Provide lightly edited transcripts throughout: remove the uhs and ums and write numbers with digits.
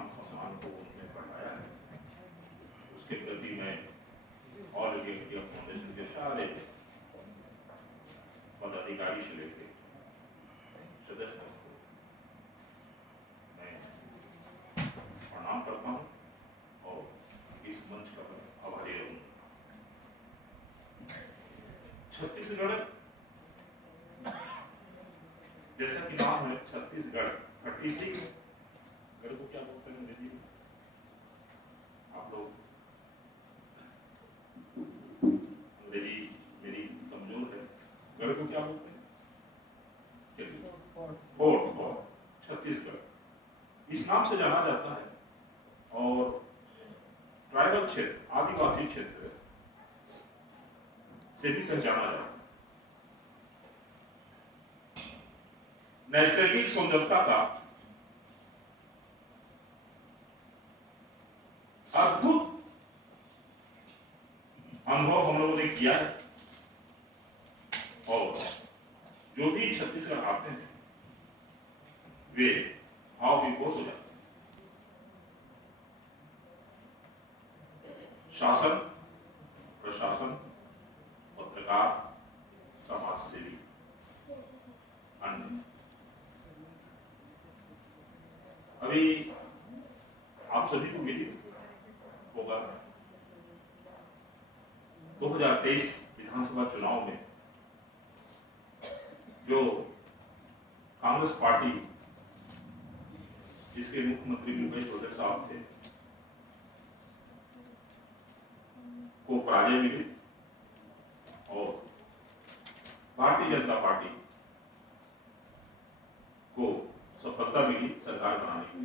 मान सम्मान को उन्होंने बढ़ाया है, उसके प्रति मैं ऑल इंडिया मीडिया फाउंडेशन के सारे पदाधिकारी से लेकर सदस्य को मैं प्रणाम करता हूँ और इस मंच का आभारी रहूँगा। छत्तीसगढ़ जैसा कि नाम है, छत्तीसगढ़ 36 गढ़ को क्या बोलते हैं अंग्रेजी में? आप लोग, अंग्रेजी मेरी कमजोर है, गढ़ को क्या बोलते हैं? फोर्ट। छत्तीसगढ़ इस नाम से जाना जाता है और ट्राइबल क्षेत्र, आदिवासी क्षेत्र से भी पहचाना जाता है। नैसर्गिक सुंदरता का अद्भुत अनुभव हम लोगों ने किया है और जो भी छत्तीसगढ़ आते हैं वे भाव विभोर हो जाते हैं। शासन, प्रशासन, पत्रकार, समाज सेवी, अन्य। अभी आप सभी को विदित होगा 2023 विधानसभा चुनाव में जो कांग्रेस पार्टी, जिसके मुख्यमंत्री भूपेश बघेल साहब थे, को पराजय मिली और भारतीय जनता पार्टी को सफलता मिली सरकार बनाने की।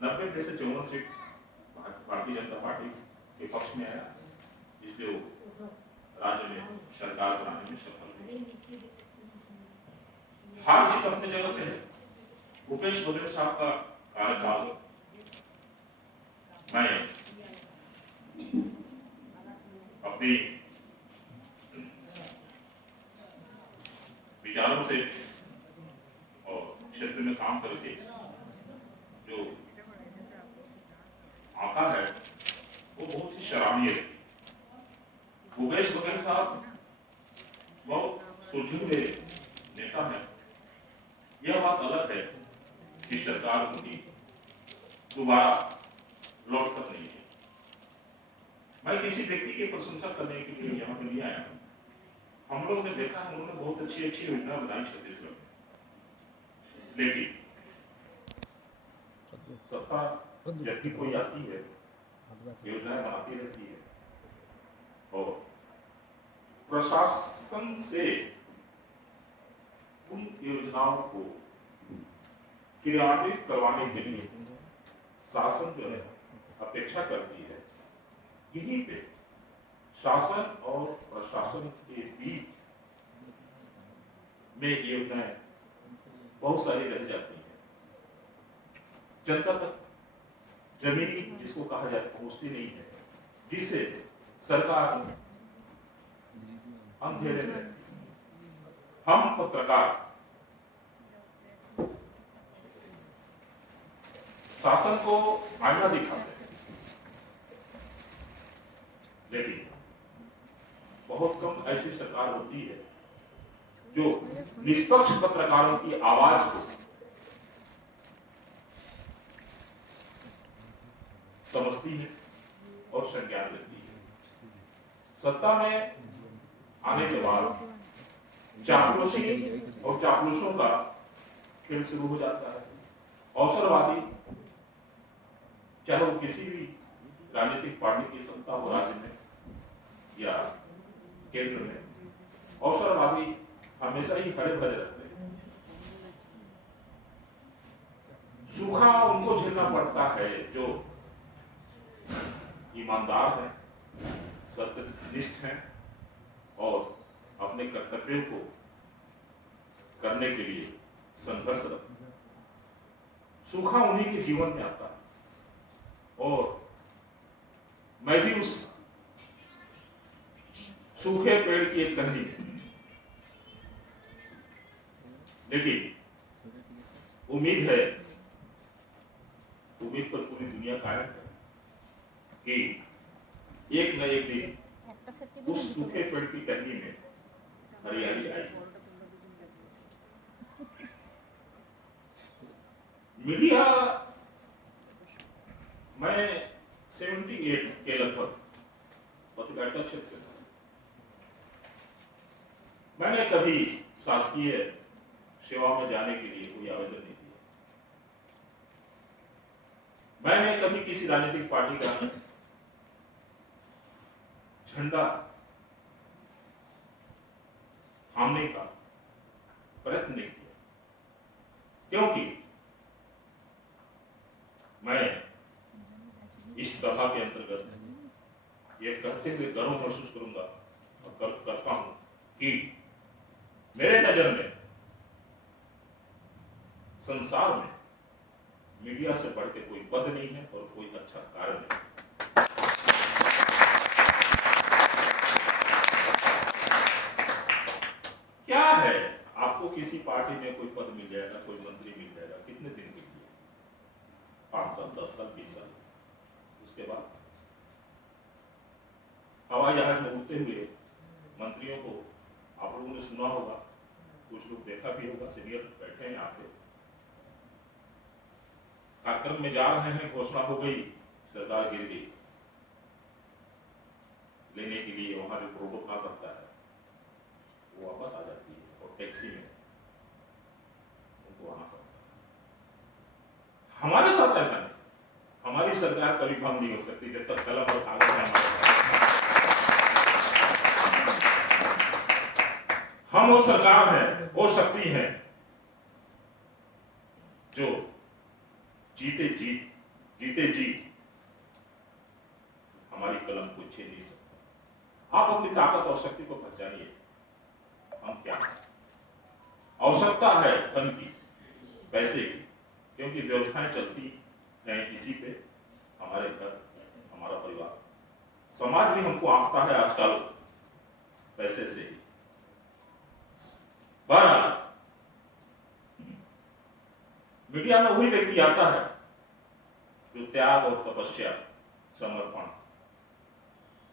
90 में से 54 सीट भारतीय जनता पार्टी के पक्ष में आया, इसलिए वो राज्य में सरकार बनाने में सफल हुई। हार जीत अपने जगह पे है। भूपेश बघेल साहब का कार्यकाल मैं अपनी विचारों से और क्षेत्र में काम करके जो आंका है वो बहुत ही सराहनीय है। भूपेश बघेल साहब बहुत सुलझे नेता है। यह बात अलग है कि सरकार उनकी दोबारा लौट कर नहीं है। मैं किसी व्यक्ति की प्रशंसा करने के लिए यहाँ पे नहीं आया हूँ। हम लोगों ने देखा है उन्होंने बहुत अच्छी अच्छी योजना बनाई छत्तीसगढ़ में, लेकिन सत्ता जबकि कोई आती है, योजनाएं बनाती रहती है और प्रशासन से उन योजनाओं को क्रियान्वित करवाने के लिए शासन जो है अपेक्षा करती है। यहीं पे शासन और प्रशासन के बीच में योजनाएं बहुत सारी रह जाती हैं। जनता तक जमीनी जिसको कहा जाता है पहुंचती नहीं है, जिससे सरकार अंधेरे में हम पत्रकार शासन को आईना दिखाते हैं, लेकिन बहुत कम ऐसी सरकार होती है जो निष्पक्ष पत्रकारों की आवाज को समझती है और संज्ञान लेती है। सत्ता में आने के बाद चापलूसी और चापलूसों का खेल शुरू हो जाता है। अवसरवादी, चाहे वो किसी भी राजनीतिक पार्टी की सत्ता हो राज्य में या केंद्र में, अवसरवादी हमेशा ही हरे भरे रहते हैं। सूखा उनको झेलना पड़ता है जो ईमानदार है, सत्यनिष्ठ है और अपने कर्तव्यों को करने के लिए संघर्षरत है। सूखा उन्हीं के जीवन में आता है और मैं भी उस सूखे पेड़ की एक टहनी, लेकिन उम्मीद है उम्मीद पर पूरी दुनिया कायम है कि एक न एक दिन उस सूखे पेड़ की टहनी में हरियाली आएगी। मीडिया, मैं 78 के लगभग पत्रकारिता क्षेत्र से, मैंने कभी शासकीय सेवा में जाने के लिए कोई आवेदन नहीं दिया। मैंने कभी किसी राजनीतिक पार्टी का झंडा थामने का प्रयत्न नहीं किया, क्योंकि मैं इस सभा के अंतर्गत ये कहते हुए गर्व महसूस करूंगा और करता हूं कि मेरे नजर में संसार में मीडिया से बढ़ के कोई पद नहीं है और कोई अच्छा कार्य नहीं। क्या है, आपको किसी पार्टी में कोई पद मिल जाएगा, कोई मंत्री मिल जाएगा, कितने दिन के लिए? 5 साल, 10 साल, 20 साल। उसके बाद हवाई जहाज में उड़ते हुए मंत्रियों को आप लोगों ने सुना होगा, कुछ लोग देखा भी होगा, सीनियर बैठे हैं यहाँ पे, कार्यक्रम में जा रहे हैं, घोषणा हो गई, सरकार गिर गई, लेने के लिए वहां जो प्रोटोकॉल करता है वो वापस आ जाती है और टैक्सी में उनको आना पड़ता है। हमारे साथ ऐसा नहीं, हमारी सरकार कभी भंग नहीं हो सकती जब तक कलम और कागज है हमारे साथ। हम वो सरकार है, वो शक्ति है जो जीते जी हमारी कलम को छीन नहीं सकता। आप अपनी ताकत और शक्ति को पहचानिए, हम क्या है। आवश्यकता है धन की, पैसे की, क्योंकि व्यवस्थाएं चलती हैं इसी पे, हमारे घर, हमारा परिवार, समाज भी हमको आंकता है आजकल पैसे से ही। बहरहाल मीडिया में वही व्यक्ति आता है जो त्याग और तपस्या, समर्पण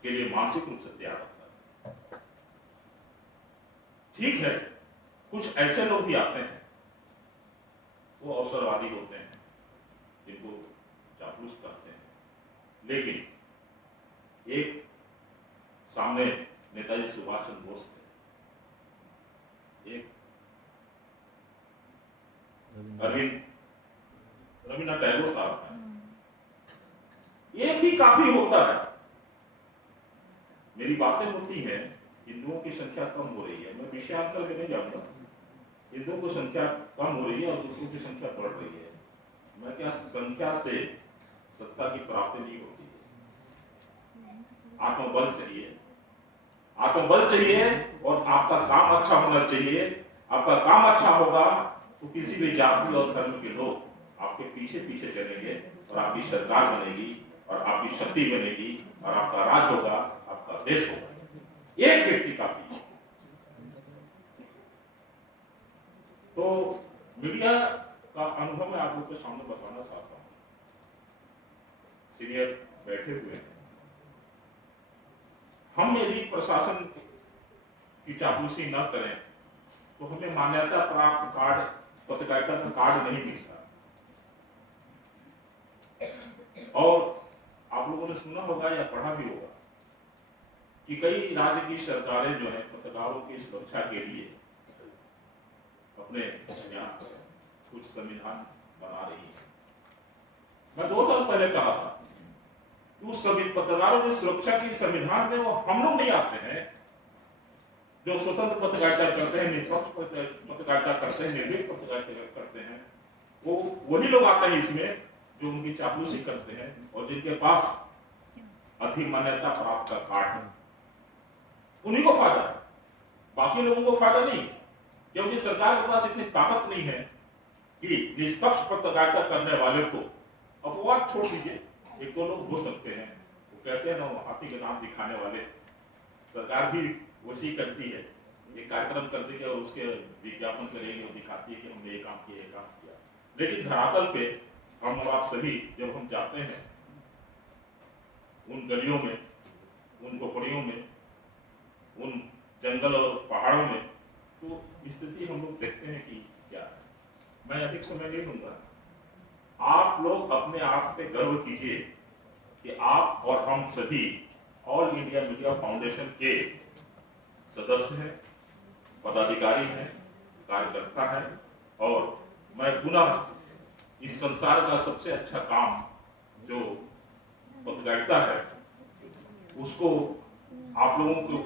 के लिए मानसिक रूप से तैयार होता है। ठीक है, कुछ ऐसे लोग भी आते हैं, वो अवसरवादी होते हैं, जिनको चापलूस करते हैं, लेकिन एक सामने नेताजी सुभाष चंद्र बोस थे, एक रविन्द्रनाथ टैगोर साहब हैं, एक ही काफी होता है। मेरी बातें होती हैं, हिंदुओं की संख्या कम हो रही है, मैं विषयांतर में नहीं जाऊंगा, हिंदुओं की संख्या कम हो रही है और दूसरों की संख्या बढ़ रही है। मैं क्या, संख्या से सत्ता की प्राप्ति नहीं होती है, आत्मबल चाहिए, आत्मबल चाहिए और आपका काम अच्छा होना चाहिए। आपका काम अच्छा होगा तो किसी भी जाति और धर्म के लोग आपके पीछे पीछे चलेंगे और आपकी सरकार बनेगी और आपकी शक्ति बनेगी और आपका राज होगा, आपका देश होगा। एक व्यक्ति काफी है। तो मीडिया का अनुभव मैं आप लोग के सामने बताना चाहता हूं। सीनियर बैठे हुए हैं, हम यदि प्रशासन की चापलूसी न करें तो हमें मान्यता प्राप्त कार्ड, पत्रकारिता का कार्ड नहीं मिलता। और आप लोगों ने सुना होगा या पढ़ा भी होगा कि कई राज्य की सरकारें जो है पत्रकारों की सुरक्षा के लिए अपने यहाँ कुछ संविधान बना रही है। मैं 2 साल पहले कहा था कि उस सभी पत्रकारों की सुरक्षा की संविधान में वो हम लोग नहीं आते हैं जो स्वतंत्र पत्रकारिता करते हैं, निष्पक्ष पत्रकारिता करते हैं, निर्भीक पत्रकारिता करते हैं। वो वही लोग आते हैं इसमें जो उनकी चापलूसी करते हैं और जिनके पास अधिमान्यता प्राप्त का कार्ड है, उन्हीं को फायदा है, बाकी लोगों को फायदा नहीं। क्योंकि सरकार के पास इतनी ताकत नहीं है कि निष्पक्ष पत्रकारिता करने वाले को, अपवाद छोड़ दीजिए, 1-2 लोग हो सकते हैं, वो कहते हैं ना हाथी के नाम दिखाने वाले, सरकार भी वैसी करती है, एक कार्यक्रम कर देगी और उसके विज्ञापन करेगी और दिखाती है कि हमने ये काम किया, ये काम किया। लेकिन धरातल पे हम और आप सभी जब हम जाते हैं उन गलियों में, उन झोपड़ियों में, उन जंगल और पहाड़ों में, तो स्थिति हम लोग देखते हैं कि क्या है। मैं अधिक समय नहीं लूंगा। आप लोग अपने आप पे गर्व कीजिए कि आप और हम सभी ऑल इंडिया मीडिया फाउंडेशन के सदस्य हैं, पदाधिकारी हैं, कार्यकर्ता हैं, और मैं पुनः इस संसार का सबसे अच्छा काम जो पत्रकारिता है उसको आप लोगों को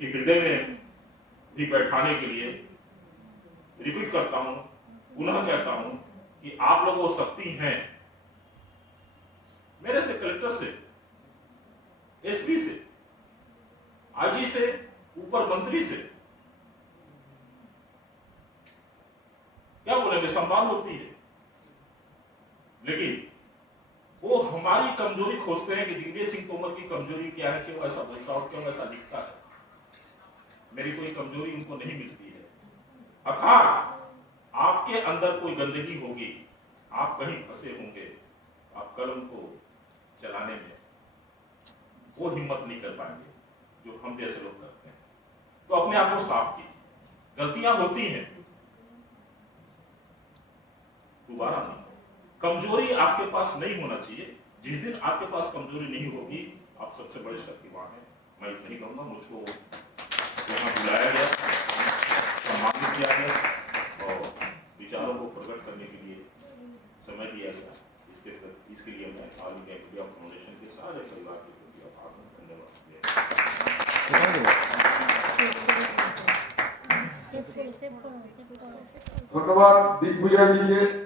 के हृदय में भी बैठाने के लिए रिपीट करता हूं, पुनः कहता हूं कि आप लोग वो शक्ति हैं। मेरे से, कलेक्टर से, एसपी से, आईजी से, ऊपर मंत्री से क्या बोलेंगे, संवाद होती है, लेकिन वो हमारी कमजोरी खोजते हैं कि दिग्विजय सिंह तोमर की कमजोरी क्या है, क्यों ऐसा बोलता और क्यों ऐसा लिखता है। मेरी कोई कमजोरी उनको नहीं मिलती है। अर्थात आपके अंदर कोई गंदगी होगी, आप कहीं फंसे होंगे, आप कलम को चलाने में वो हिम्मत नहीं कर पाएंगे जो हम जैसे लोग करते हैं। तो अपने आप को साफ कीजिए। गलतियां होती हैं, दोबारा नहीं। कमजोरी आपके पास नहीं होना चाहिए। जिस दिन आपके पास कमजोरी नहीं होगी, आप सबसे बड़े शक्तिमान हैं। मैं इतना ही कहूँगा। मुझको यहाँ बुलाया गया, सम्मानित किया गया और विचारों को प्रकट करने के लिए समय दिया गया। इसके लिए मैं ऑल इंडिया मीडिया फाउंडेशन के सारे परिवार के प्रति धन्यवाद। धन्यवाद दिग्विजय जी के।